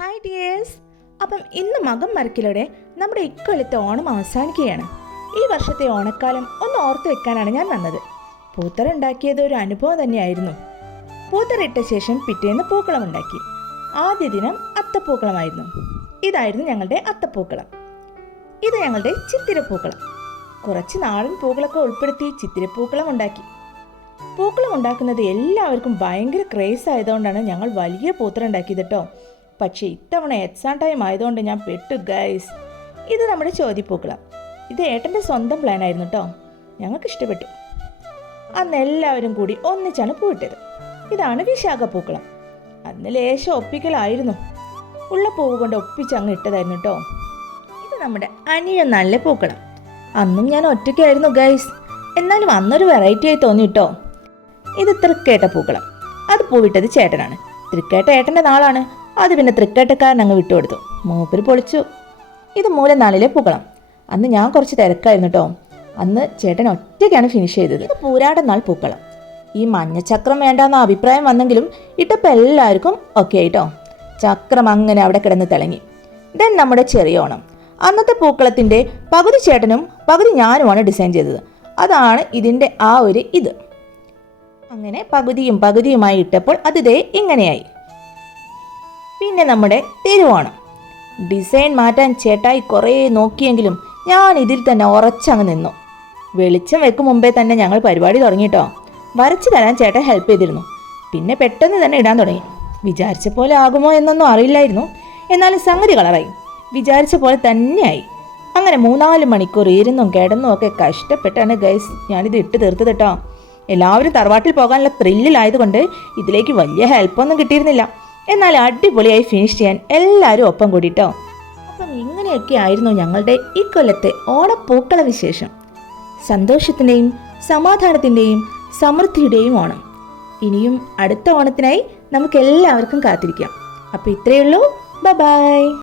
Hi dears അപ്പം ഇന്ന് മകം മരക്കിലൂടെ നമ്മുടെ ഇക്കൊല്ലത്തെ ഓണം അവസാനിക്കുകയാണ്. ഈ വർഷത്തെ ഓണക്കാലം ഒന്ന് ഓർത്ത് വെക്കാനാണ് ഞാൻ വന്നത്. പൂത്തറ ഉണ്ടാക്കിയത് ഒരു അനുഭവം തന്നെയായിരുന്നു. പൂത്തറ ഇട്ട ശേഷം പിറ്റേന്ന് പൂക്കളം ഉണ്ടാക്കി. ആദ്യ ദിനം അത്തപ്പൂക്കളമായിരുന്നു. ഇതായിരുന്നു ഞങ്ങളുടെ അത്തപ്പൂക്കളം. ഇത് ഞങ്ങളുടെ ചിത്തിരപ്പൂക്കളം. കുറച്ച് നാടൻ പൂക്കളൊക്കെ ഉൾപ്പെടുത്തി ചിത്തിരപ്പൂക്കളം ഉണ്ടാക്കി. പൂക്കളം ഉണ്ടാക്കുന്നത് എല്ലാവർക്കും ഭയങ്കര ക്രേസ് ആയതുകൊണ്ടാണ് ഞങ്ങൾ വലിയ പൂത്തറ ഉണ്ടാക്കിയത് കേട്ടോ. പക്ഷേ ഇത്തവണ എക്സാം ടൈം ആയതുകൊണ്ട് ഞാൻ പെട്ടു ഗൈസ് ഇത് നമ്മുടെ ചോദ്യപ്പൂക്കളം. ഇത് ഏട്ടന്റെ സ്വന്തം പ്ലാൻ ആയിരുന്നു കേട്ടോ ഞങ്ങൾക്ക് ഇഷ്ടപ്പെട്ടു. അന്ന് എല്ലാവരും കൂടി ഒന്നിച്ചാണ് പൂവിട്ടത്. ഇതാണ് വിശാഖ പൂക്കളം അന്ന് ലേശം ഒപ്പിക്കലായിരുന്നു. ഉള്ള പൂവ് കൊണ്ട് ഒപ്പിച്ച് അങ്ങ് ഇട്ടതായിരുന്നു കേട്ടോ ഇത് നമ്മുടെ അനിയ നല്ല പൂക്കളം. അന്നും ഞാൻ ഒറ്റയ്ക്കായിരുന്നു ഗൈസ് എന്നാലും അന്നൊരു വെറൈറ്റി ആയി തോന്നി കേട്ടോ ഇത് തൃക്കേട്ട പൂക്കളം. അത് പൂവിട്ടത് ചേട്ടനാണ്. തൃക്കേട്ട ഏട്ടന്റെ നാളാണ്. അത് പിന്നെ തൃക്കേട്ടക്കാരൻ അങ്ങ് വിട്ടുകൊടുത്തു. മൂപ്പര് പൊളിച്ചു. ഇത് മൂലം നാളിലെ പൂക്കളം അന്ന് ഞാൻ കുറച്ച് തിരക്കായിരുന്നു കേട്ടോ അന്ന് ചേട്ടൻ ഒറ്റയ്ക്കാണ് ഫിനിഷ് ചെയ്തത്. ഇത് പൂരാടൻ നാൾ പൂക്കളം. ഈ മഞ്ഞച്ചക്രം വേണ്ടാന്ന അഭിപ്രായം വന്നെങ്കിലും ഇട്ടപ്പോൾ എല്ലാവർക്കും ഓക്കെ ആയിട്ടോ ചക്രം അങ്ങനെ അവിടെ കിടന്ന് തിളങ്ങി. ദെൻ നമ്മുടെ ചെറിയ ഓണം. അന്നത്തെ പൂക്കളത്തിന്റെ പകുതി ചേട്ടനും പകുതി ഞാനുമാണ് ഡിസൈൻ ചെയ്തത്. അതാണ് ഇതിന്റെ ആ ഒരു ഇത്. അങ്ങനെ പകുതിയും പകുതിയുമായി ഇട്ടപ്പോൾ അത് ദേ ഇങ്ങനെയായി. പിന്നെ നമ്മുടെ തെരുവാണ്. ഡിസൈൻ മാറ്റാൻ ചേട്ടായി കുറേ നോക്കിയെങ്കിലും ഞാൻ ഇതിൽ തന്നെ ഉറച്ചങ്ങ് നിന്നു. വെളിച്ചം വെക്കും മുമ്പേ തന്നെ ഞങ്ങൾ പരിപാടി തുടങ്ങിയിട്ടോ വരച്ചു തരാൻ ചേട്ടൻ ഹെൽപ്പ് ചെയ്തിരുന്നു. പിന്നെ പെട്ടെന്ന് തന്നെ ഇടാൻ തുടങ്ങി. വിചാരിച്ച പോലെ ആകുമോ എന്നൊന്നും അറിയില്ലായിരുന്നു. എന്നാലും സംഗതി കളറായി. വിചാരിച്ച പോലെ തന്നെയായി. അങ്ങനെ മൂന്നാൽ മണിക്കൂർ ഇരുന്നും കിടന്നും ഒക്കെ കഷ്ടപ്പെട്ടാണ് ഗൈസ് ഞാനിത് ഇട്ട് തീർത്തത് കേട്ടോ എല്ലാവരും തറവാട്ടിൽ പോകാനുള്ള ത്രില്ലിലായതുകൊണ്ട് ഇതിലേക്ക് വലിയ ഹെൽപ്പൊന്നും കിട്ടിയിരുന്നില്ല. എന്നാൽ അടിപൊളിയായി ഫിനിഷ് ചെയ്യാൻ എല്ലാവരും ഒപ്പം കൂടിട്ടോ. അപ്പം ഇങ്ങനെയൊക്കെ ആയിരുന്നു ഞങ്ങളുടെ ഈ കൊല്ലത്തെ ഓണപ്പൂക്കള വിശേഷം. സന്തോഷത്തിന്റെയും സമാധാനത്തിന്റെയും സമൃദ്ധിയുടെയും ഓണം. ഇനിയും അടുത്ത ഓണത്തിനായി നമുക്ക് എല്ലാവർക്കും കാത്തിരിക്കാം. അപ്പോൾ ഇത്രയേ ഉള്ളൂ. ബൈ